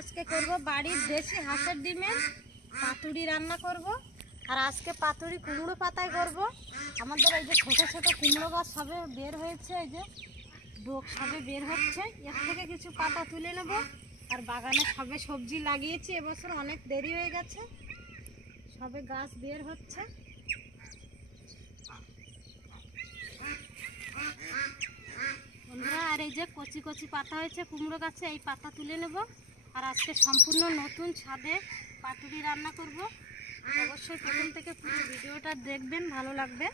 আজকে করব বাড়ির দেশি হাঁসের ডিমের পাতুড়ি রান্না করব। আর আজকে পাতুড়ি কুমড়ো পাতায় করব। আমাদের এই যে ছোট ছোট কুমড়ো গাছ সবে বের হয়েছে, এই যে ডোক সবে বের হচ্ছে, এর থেকে কিছু পাতা তুলে নেব। আর বাগানে সবে সবজি লাগিয়েছি, এবছর অনেক দেরি হয়ে গেছে, সবে গাছ বের হচ্ছে। বন্ধুরা, আর এই যে কচি কচি পাতা হয়েছে কুমড়ো গাছে, এই পাতা তুলে নেব। আর আজকে সম্পূর্ণ নতুন স্বাদে পাতুড়ি রান্না করব। অবশ্যই প্রথম থেকে পুরো ভিডিওটা দেখবেন, ভালো লাগবে।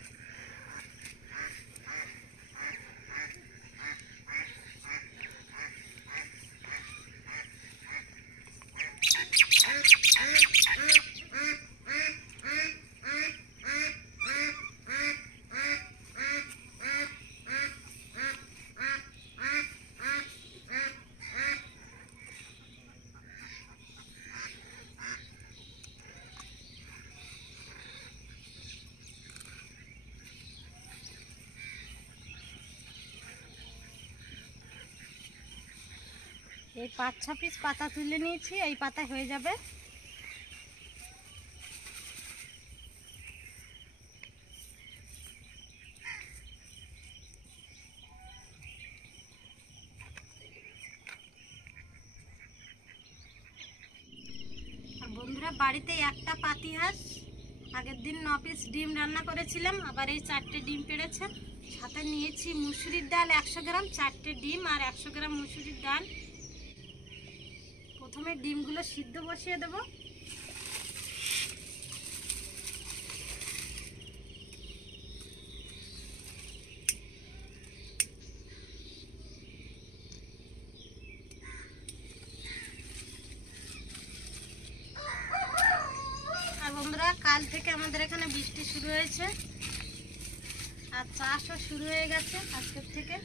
এই 5-6 পিস পাতা তুলে নিয়েছি, এই পাতা হয়ে যাবে। আর বন্ধুরা, বাড়িতে একটা পাতি হাঁস, আগের দিন 9 পিস ডিম রান্না করেছিলাম, আবার এই 4টে ডিম পেড়েছে। সাথে নিয়েছি মুসুরির ডাল 100 গ্রাম, 4টে ডিম আর 100 গ্রাম মুসুরির ডাল। প্রথমে ডিমগুলো সিদ্ধ বসিয়ে দেব। আর বন্ধুরা, কাল থেকে আমাদের এখানে বৃষ্টি শুরু হয়েছে, আর চাষও শুরু হয়ে গেছে আজকের থেকে।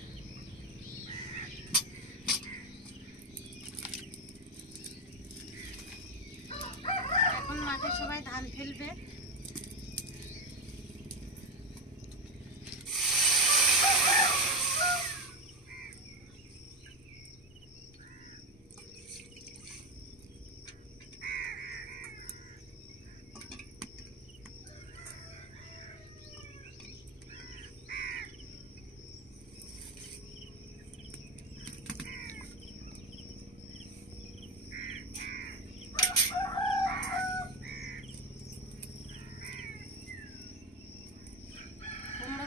এখন মাঠে সবাই ধান ফেলবে।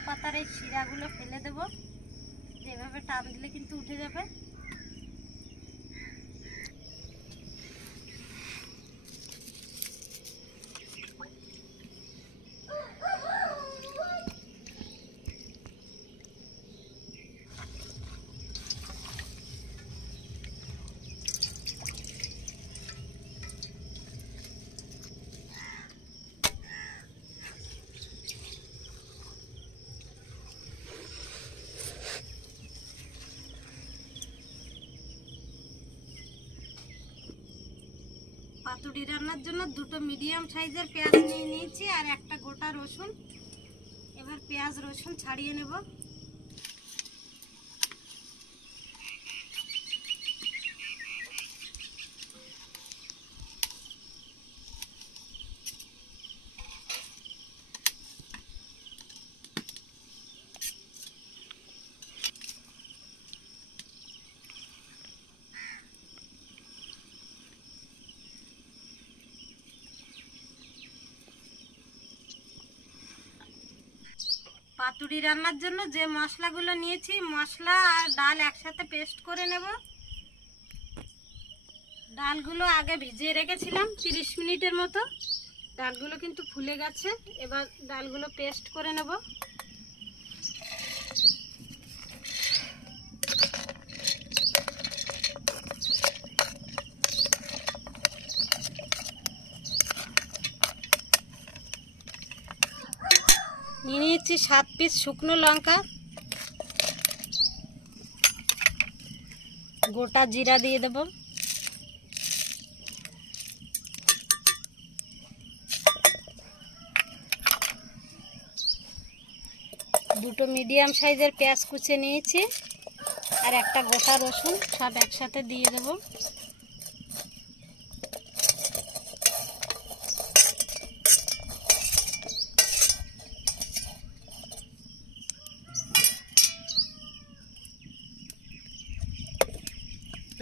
পাতার এই শিরাগুলো ফেলে দেব, যেভাবে টান দিলে কিন্তু উঠে যাবে। পাতুড়ি রান্নার জন্য 2টো মিডিয়াম সাইজের পেঁয়াজ নিয়ে নিয়েছি আর একটা গোটা রসুন। এবার পেঁয়াজ রসুন ছাড়িয়ে নেব। পাতুড়ি রান্নার জন্য যে মশলাগুলো নিয়েছি, মশলা আর ডাল একসাথে পেস্ট করে নেব। ডালগুলো আগে ভিজিয়ে রেখেছিলাম 30 মিনিটের মতো, ডালগুলো কিন্তু ফুলে গেছে। এবার ডালগুলো পেস্ট করে নেব। নিয়ে নিচ্ছি 7 পিস শুকনো লঙ্কা, গোটা জিরা দিয়ে দেব, 2টো মিডিয়াম সাইজের পেঁয়াজ কুচে নিয়েছি আর একটা গোটা রসুন, সব একসাথে দিয়ে দেব।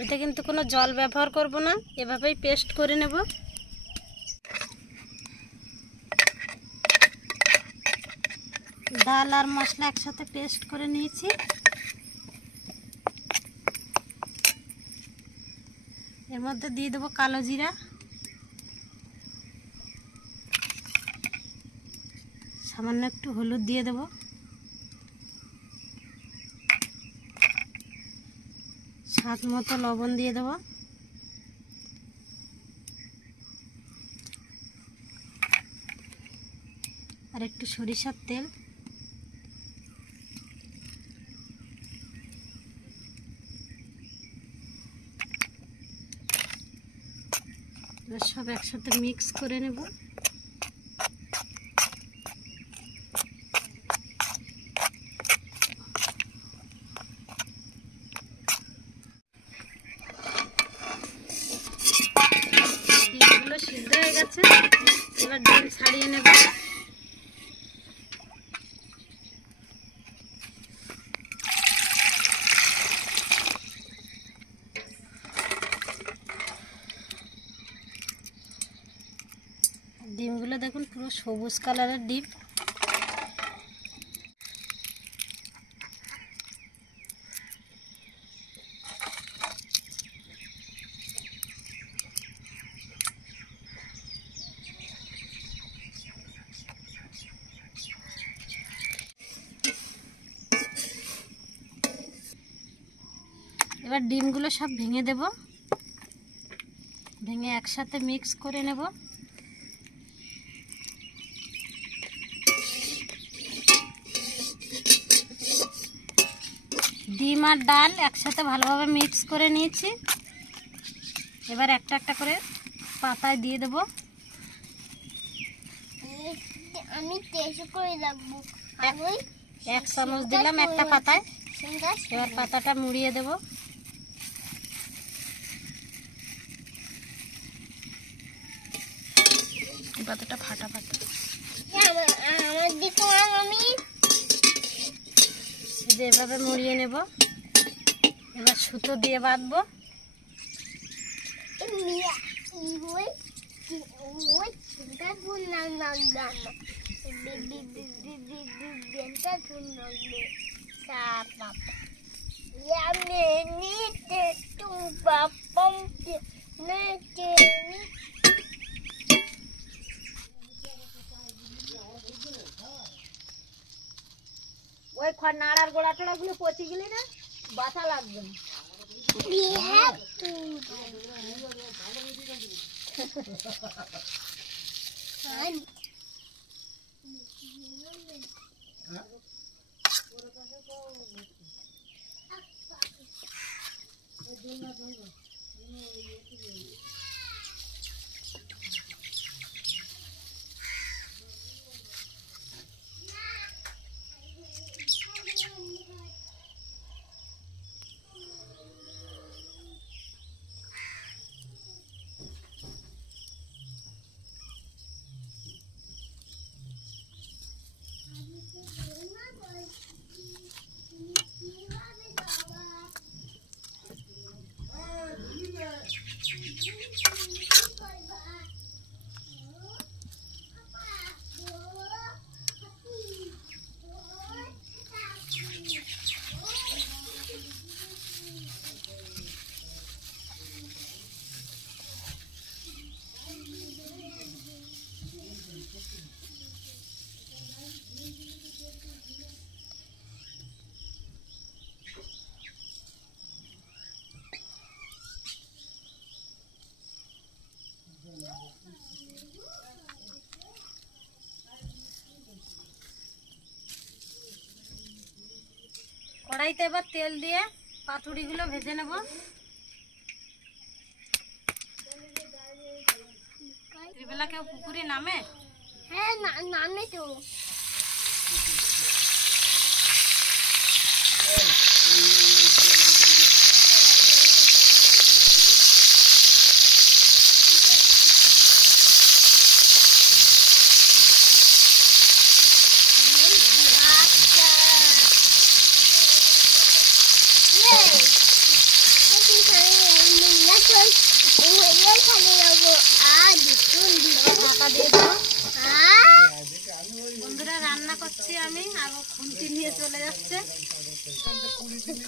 এতে কিন্তু কোনো জল ব্যবহার করব না, এভাবেই পেস্ট করে নেব। ডাল আর মশলা একসাথে পেস্ট করে নিয়েছি। এর মধ্যে দিয়ে দেবো কালো জিরা, সামান্য একটু হলুদ দিয়ে দেব, স্বাদ মতো লবণ দিয়ে দেব, আর একটু সরিষার তেল। এবার সব একসাথে মিক্স করে নেব। ডিমগুলো সিদ্ধ হয়ে গেছে, এবার ডিম ছাড়িয়ে নেব। ডিমগুলো দেখুন পুরো সবুজ কালারের ডিম। এবার ডিমগুলো সব ভেঙে দেব, ভেঙে একসাথে মিক্স করে নেব। ডিম আর ডাল একসাথে ভালোভাবে মিক্স করে নিয়েছি। এবার একটা একটা করে পাতায় দিয়ে দেব। আমি টেস্ট করে রাখবো। এক চামচ দিলাম একটা পাতায়। এবার পাতাটা মুড়িয়ে দেব। পাতাটা ফাটা পাতা। আমার দিকে আমি এভাবে মুড়িয়ে নেব। এবার সুতো দিয়ে বাঁধবো। ওই নাড়ার গোড়া টোড়া গুলো পচে গেলে না বাতা লাগবে না। কড়াইতে এবার তেল দিয়ে পাতুড়িগুলো ভেজে নেব। ত্রিবেলা কেউ পুকুরে নামে? হ্যাঁ নামে তো। ঢাকা দিয়ে দেবো। বন্ধুরা রান্না করছি আমি, আর ও খুন্তি নিয়ে চলে যাচ্ছে।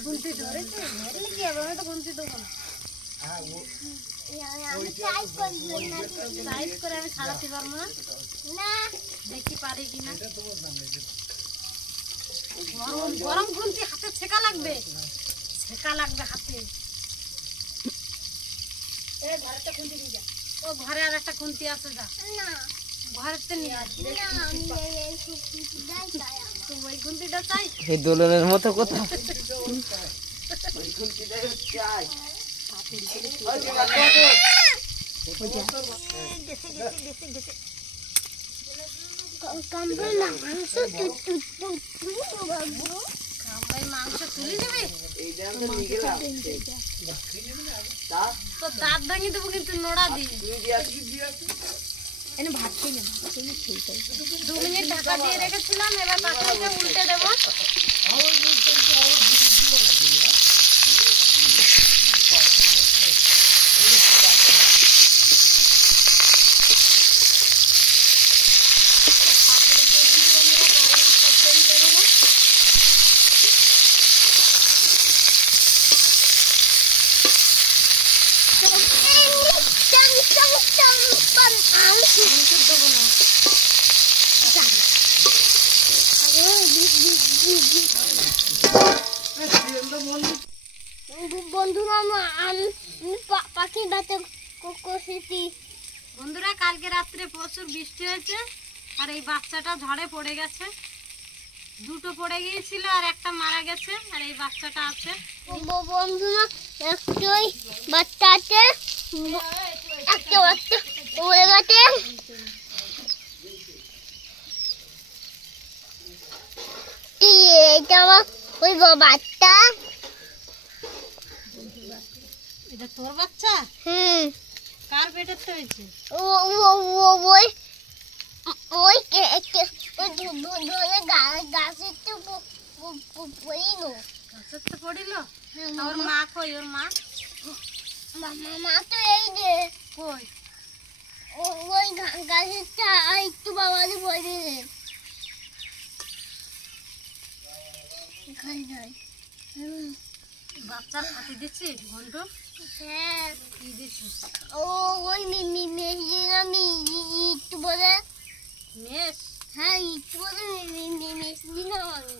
খুন্তি ধরেছে, ধরলে কি হবে, আমি তো খুন্তি দেবো না। সাইজ করে আমি ছাড়াতে পারবো না, দেখি পারি কিনা। গরম গরম খুন্তি, হাতে ছেঁকা লাগবে, ছেঁকা লাগবে হাতে। ও ঘরে আর একটা খুন্তি আছে, যা ঘরেতে নিয়ে আসবি। ওই খুন্তিটা চাই, এই দোলনের মতো কোথাও মাংস তুলে নেবে তো দাঁত ভাঙিয়ে দেবো কিন্তু নোড়া দিয়ে। ভাত খেয়ে 2 মিনিট ঢাকা দিয়ে রেখেছিলাম, এবার পাখিটা উল্টে দেবো। বন্ধুরা আমি পাখির বাচ্চা কষেছি। বন্ধুরা কালকে রাত্রে প্রচুর বৃষ্টি হয়েছে, আর এই বাচ্চাটা ঝড়ে পড়ে গেছে। 2টো পড়ে গিয়েছিল আর একটা মারা গেছে, আর এই বাচ্চাটা আছে। বন্ধুরা একটাই বাচ্চা আছে, একটা বাচ্চা পড়ে গেছে। এটা আমার ওই বাচ্চা। এটা তোর বাচ্চা? কার পেটের তো হয়েছে? গাছের তো পড়িল। ওর মা কই? ওর মা মা তো এই যে কই? ওই গাছেরটা একটু বাবাদের পড়ে বাচ্চা ফাটি দিচ্ছি ঘন্টু? হ্যাঁ কি দিচ্ছিস? ওই আমি একটু বলে মেষ? হ্যাঁ একটু বলে মেশ দিলাম আমি।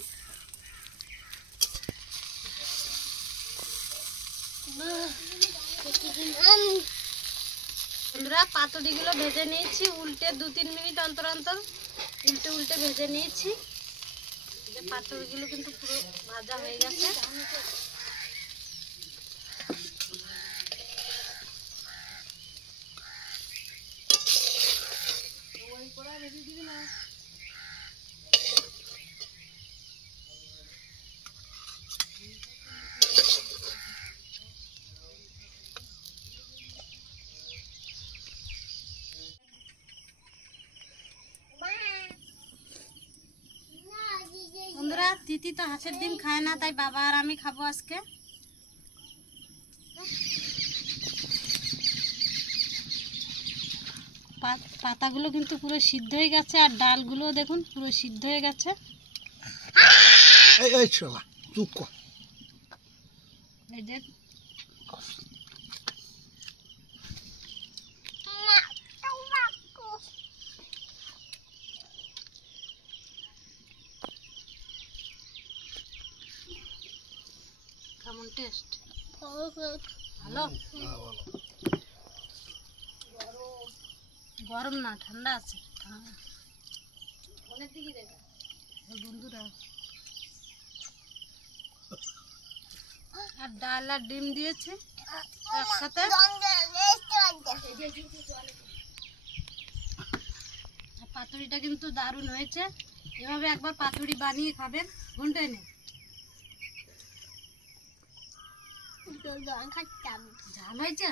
বন্ধুরা পাতুড়িগুলো ভেজে নিয়েছি, উল্টে 2-3 মিনিট অন্তর অন্তর উল্টে উল্টে ভেজে নিয়েছি। পাতুড়িগুলো কিন্তু পুরো ভাজা হয়ে গেছে। বন্ধুরা তিথি তো হাঁসের ডিম খায় না, তাই বাবা আর আমি খাবো আজকে। পাতাগুলো কিন্তু পুরো সিদ্ধ হয়ে গেছে, আর ডালগুলো দেখুন পুরো সিদ্ধ হয়ে গেছে। এই যে কেমন টেস্ট? ভালো? গরম না, ঠান্ডা আছে। বন্ধুরা আর ডাল আর ডিম দিয়েছে একসাথে। পাতুড়িটা কিন্তু দারুণ হয়েছে। এভাবে একবার পাতুড়ি বানিয়ে খাবেন, ঘন্টায় নেই। ঝাল হয়েছে?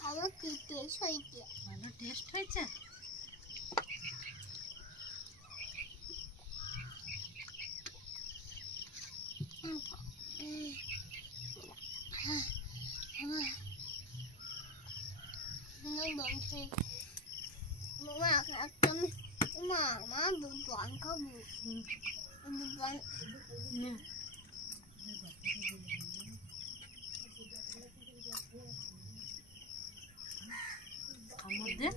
ভালো টেস্ট হয়েছে। ভালো টেস্ট হয়েছে। মামা একটা মামা বান খাবো বান নে। কামড় দে।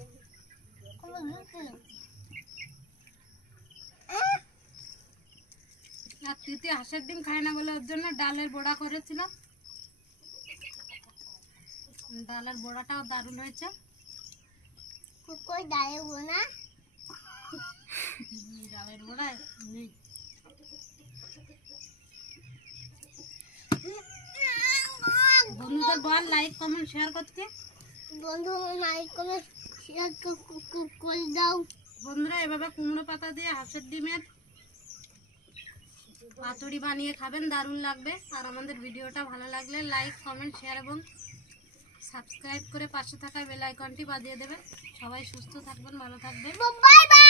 আর তিতি হাঁসের ডিম খায় না বলে ওর জন্য ডালের বড়া করেছিলাম। ডালের বড়াটাও দারুণ হয়েছে। কুকুর দাঁড়াবো না ডালের বড়া নেই। বন্ধুদের বল লাইক কমেন্ট শেয়ার করতে। বন্ধু লাইক করে শেয়ার করে দাও। বন্ধুরা এভাবে কুমড়ো পাতা দিয়ে হাঁসের ডিমের পাতুরি বানিয়ে খাবেন, দারুণ লাগবে। আর আমাদের ভিডিওটা ভালো লাগলে লাইক কমেন্ট শেয়ার এবং সাবস্ক্রাইব করে পাশে থাকা বেল আইকনটি বাজিয়ে দেবেন। সবাই সুস্থ থাকবেন, ভালো থাকবেন। Bye bye.